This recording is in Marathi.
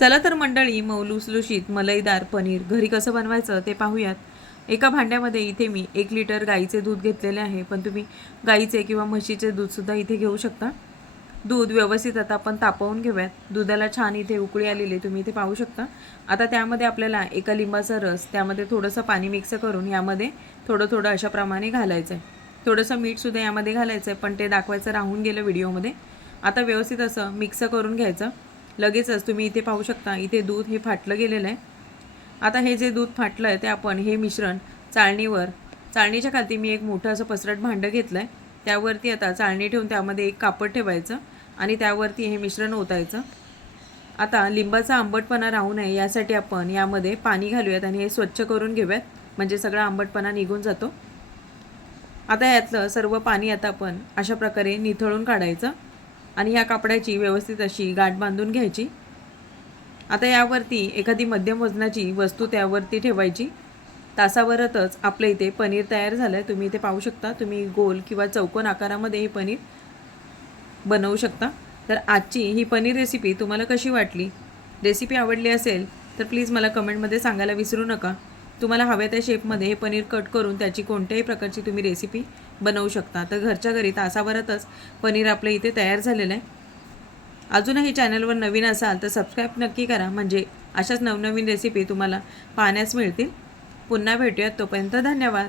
चला तर मंडळी, लुसलुशीत मलईदार पनीर घरी कसं बनवायचं ते पाहूयात. एका भांड्यामध्ये इथे मी 1 लिटर गाईचे दूध घेतलेले आहे, पण तुम्ही गाईचे किंवा म्हशीचे दूधसुद्धा इथे घेऊ शकता. दूध व्यवस्थित आता आपण तापवून घेऊयात. दुधाला छान इथे उकळी आलेली तुम्ही इथे पाहू शकता. आता त्यामध्ये आपल्याला एका लिंबाचा रस, त्यामध्ये थोडंसं पाणी मिक्स करून यामध्ये थोडं थोडं अशा प्रमाणे घालायचं आहे. थोडंसं मीठसुद्धा यामध्ये घालायचं आहे, पण ते दाखवायचं राहून गेलं व्हिडिओमध्ये. आता व्यवस्थित असं मिक्स करून घ्यायचं. लगेचच तुम्ही इथे पाहू शकता, इथे दूध हे फाटलं गेलेलं आहे. आता हे जे दूध फाटलं आहे ते आपण हे मिश्रण चाळणीच्या खाली मी एक मोठं असं पसरट भांडं घेतलं आहे. त्यावरती आता चाळणी ठेवून त्यामध्ये एक कापड ठेवायचं आणि त्यावरती हे मिश्रण ओतायचं. आता लिंबाचा आंबटपणा राहू नये यासाठी आपण यामध्ये पाणी घालूयात आणि हे स्वच्छ करून घेऊयात, म्हणजे सगळा आंबटपणा निघून जातो. आता यातलं सर्व पाणी आता आपण अशा प्रकारे निथळून काढायचं आणि ह्या कापडाची व्यवस्थित अशी गाठ बांधून घ्यायची. आता यावरती एखादी मध्यम वजनाची वस्तू त्यावरती ठेवायची. तासाभरातच आपलं इथे पनीर तयार झालं आहे. तुम्ही इथे पाहू शकता. तुम्ही गोल किंवा चौकोन आकारामध्ये हे पनीर बनवू शकता. तर आजची ही पनीर रेसिपी तुम्हाला कशी वाटली? रेसिपी आवडली असेल तर प्लीज मला कमेंटमध्ये सांगायला विसरू नका. तुम्हाला हव्या त्या शेपमध्ये हे पनीर कट करून त्याची कोणत्याही प्रकारची तुम्ही रेसिपी बनवू शकता. तर घरच्या घरी तासाभरातच पनीर आपलं इथे तयार झालेलं आहे. अजूनही चॅनलवर नवीन असाल तर सबस्क्राईब नक्की करा, म्हणजे अशाच नवनवीन रेसिपी तुम्हाला पाहण्यास मिळतील. पुन्हा भेटूयात, तोपर्यंत धन्यवाद.